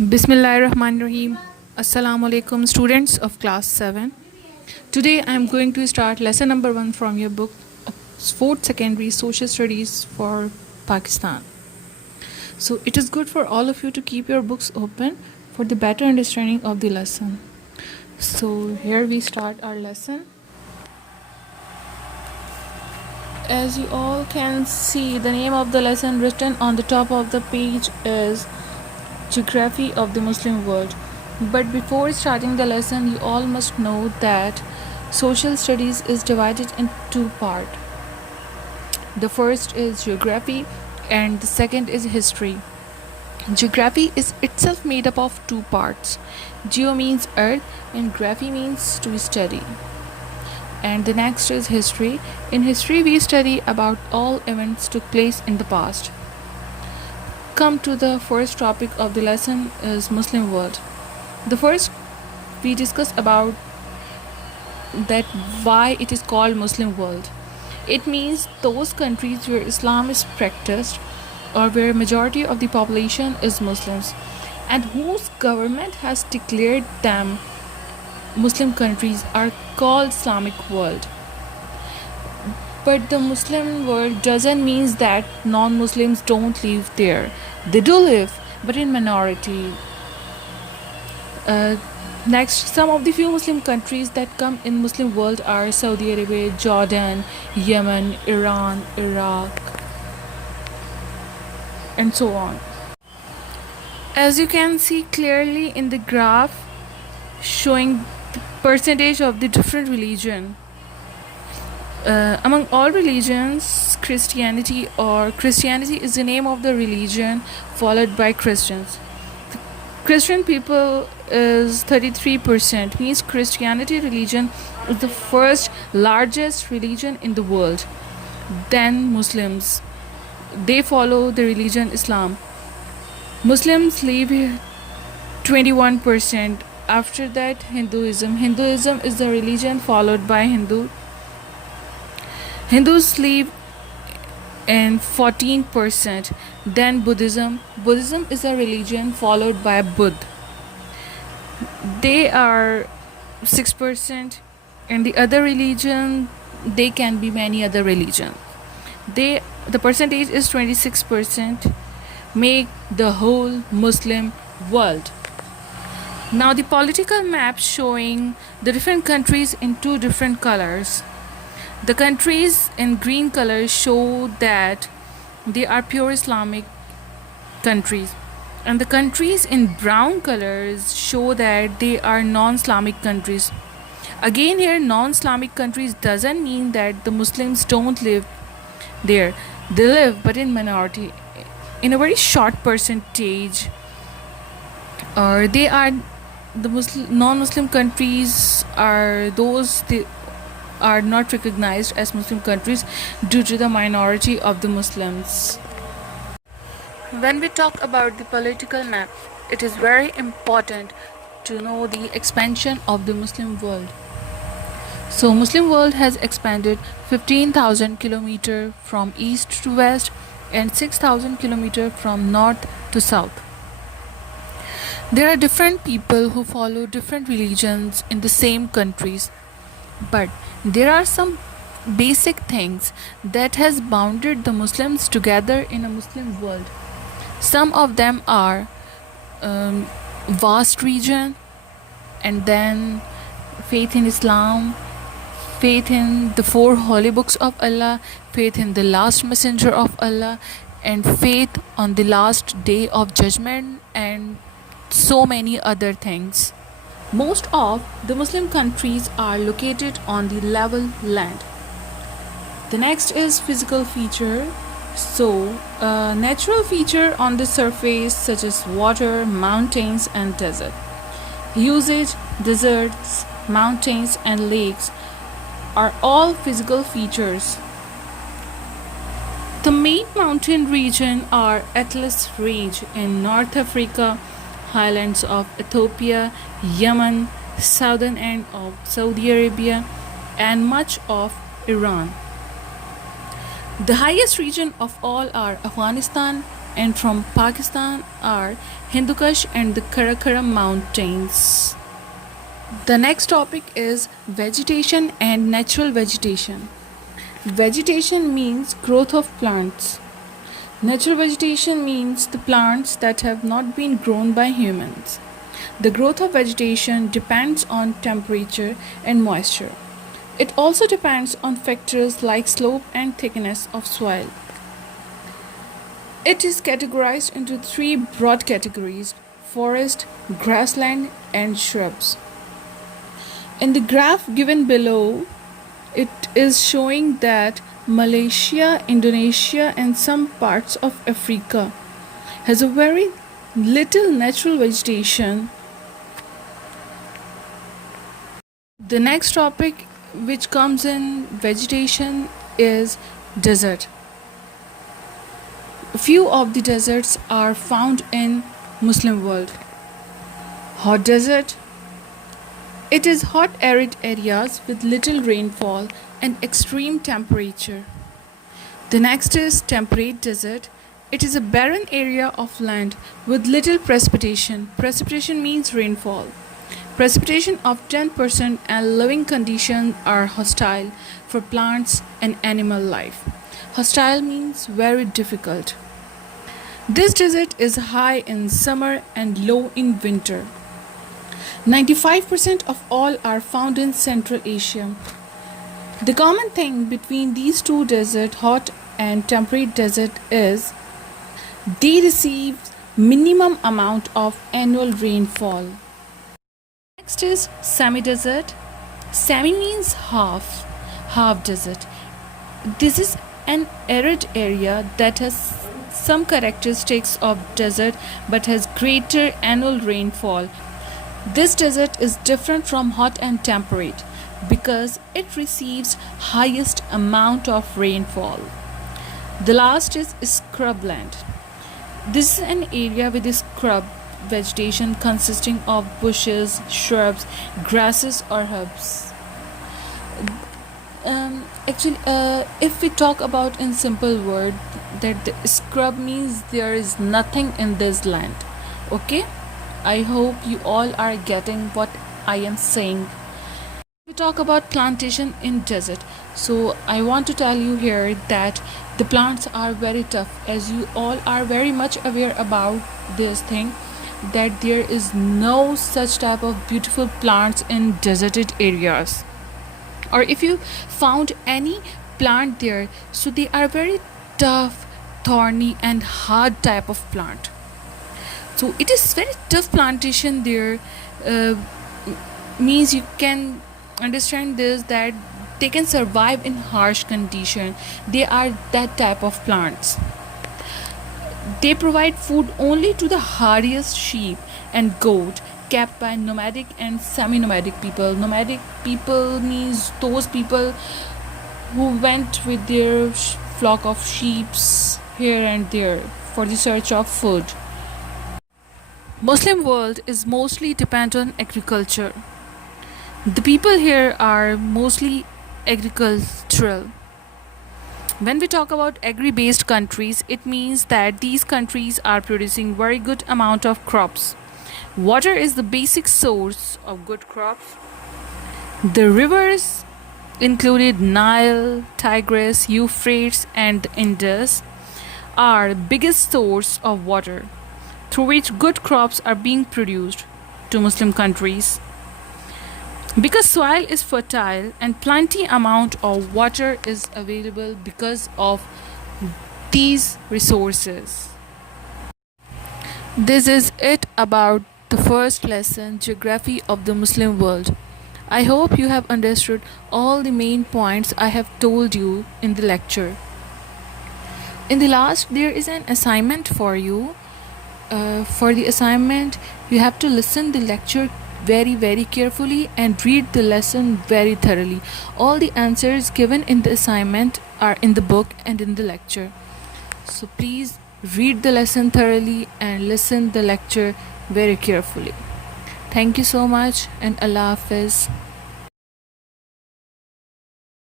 Bismillahirrahmanirrahim. Assalamu alaikum, students of class 7. Today I am going to start lesson number 1 from your book, Fourth Secondary Social Studies for Pakistan. So it is good for all of you to keep your books open for the better understanding of the lesson. So here we start our lesson. As you all can see, the name of the lesson written on the top of the page is Geography of the Muslim World. But before starting the lesson, you all must know that social studies is divided in two parts. The first is geography and the second is history. Geography is itself made up of two parts. Geo means earth and graphy means to study. And the next is history. In history, we study about all events took place in the past. Come to the first topic of the lesson is Muslim world. The first we discuss about that why it is called Muslim world. It means those countries where Islam is practiced or where majority of the population is Muslims and whose government has declared them Muslim countries are called Islamic world. But the Muslim world doesn't mean that non-Muslims don't live there. They do live, but in minority. Next, some of the few Muslim countries that come in Muslim world are Saudi Arabia, Jordan, Yemen, Iran, Iraq, and so on. As you can see clearly in the graph showing the percentage of the different religion. Among all religions, Christianity is the name of the religion followed by Christians. The Christian people is 33%, means Christianity religion is the first largest religion in the world. Then Muslims, they follow the religion Islam. Muslims live 21%. After that, Hinduism is the religion followed by Hindus live in 14%. Then Buddhism is a religion followed by Buddha. They are 6%, and the other religion, they can be many other religions. The percentage is 26%, make the whole Muslim world. Now the political map showing the different countries in two different colors. The countries in green color show that they are pure Islamic countries, and the countries in brown colors show that they are non-Islamic countries. Again, here non-Islamic countries doesn't mean that the Muslims don't live there. They live, but in minority, in a very short percentage. Or they are the non-Muslim countries are those they are not recognized as Muslim countries due to the minority of the Muslims. When we talk about the political map, it is very important to know the expansion of the Muslim world. So Muslim world has expanded 15,000 km from east to west and 6,000 km from north to south. There are different people who follow different religions in the same countries, but there are some basic things that has bounded the Muslims together in a Muslim world. Some of them are vast region, and then faith in Islam, faith in the four holy books of Allah, faith in the last messenger of Allah, and faith on the last day of judgment, and so many other things. Most of the Muslim countries are located on the level land. The next is physical feature. So, natural feature on the surface such as water, mountains and desert. Usage, deserts, mountains and lakes are all physical features. The main mountain region are Atlas Range in North Africa, highlands of Ethiopia, Yemen, southern end of Saudi Arabia, and much of Iran. The highest region of all are Afghanistan, and from Pakistan are Hindu Kush and the Karakoram Mountains. The next topic is vegetation and natural vegetation. Vegetation means growth of plants. Natural vegetation means the plants that have not been grown by humans. The growth of vegetation depends on temperature and moisture. It also depends on factors like slope and thickness of soil. It is categorized into three broad categories: forest, grassland, and shrubs. In the graph given below, it is showing that Malaysia, Indonesia, and some parts of Africa has a very little natural vegetation. The next topic which comes in vegetation is desert. A few of the deserts are found in Muslim world. Hot desert. It is hot arid areas with little rainfall and extreme temperature. The next is temperate desert. It is a barren area of land with little precipitation. Precipitation means rainfall. Precipitation of 10% and living conditions are hostile for plants and animal life. Hostile means very difficult. This desert is high in summer and low in winter. 95% of all are found in Central Asia. The common thing between these two deserts, hot and temperate desert, is they receive minimum amount of annual rainfall. Next is semi-desert. Semi means half desert. This is an arid area that has some characteristics of desert but has greater annual rainfall. This desert is different from hot and temperate because it receives highest amount of rainfall. The last is scrubland. This is an area with scrub vegetation consisting of bushes, shrubs, grasses or herbs. If we talk about in simple word, that the scrub means there is nothing in this land. Okay, I hope you all are getting what I am saying. We talk about plantation in desert, so I want to tell you here that the plants are very tough, as you all are very much aware about this thing, that there is no such type of beautiful plants in deserted areas, or if you found any plant there, so they are very tough, thorny and hard type of plant. So it is very tough plantation there. Means you can understand this, that they can survive in harsh condition. They are that type of plants. They provide food only to the hardiest sheep and goat kept by nomadic and semi-nomadic people. Nomadic people means those people who went with their flock of sheep here and there for the search of food. Muslim world is mostly dependent on agriculture. The people here are mostly agricultural. When we talk about agri-based countries, it means that these countries are producing very good amount of crops. Water is the basic source of good crops. The rivers included Nile, Tigris, Euphrates and the Indus are biggest source of water through which good crops are being produced to Muslim countries. Because soil is fertile and plenty amount of water is available because of these resources. This is it about the first lesson, Geography of the Muslim World. I hope you have understood all the main points I have told you in the lecture. In the last, there is an assignment for you. For the assignment, you have to listen the lecture very carefully and read the lesson very thoroughly. All the answers given in the assignment are in the book and in the lecture. So please read the lesson thoroughly and listen the lecture very carefully. Thank you so much and Allah Hafiz.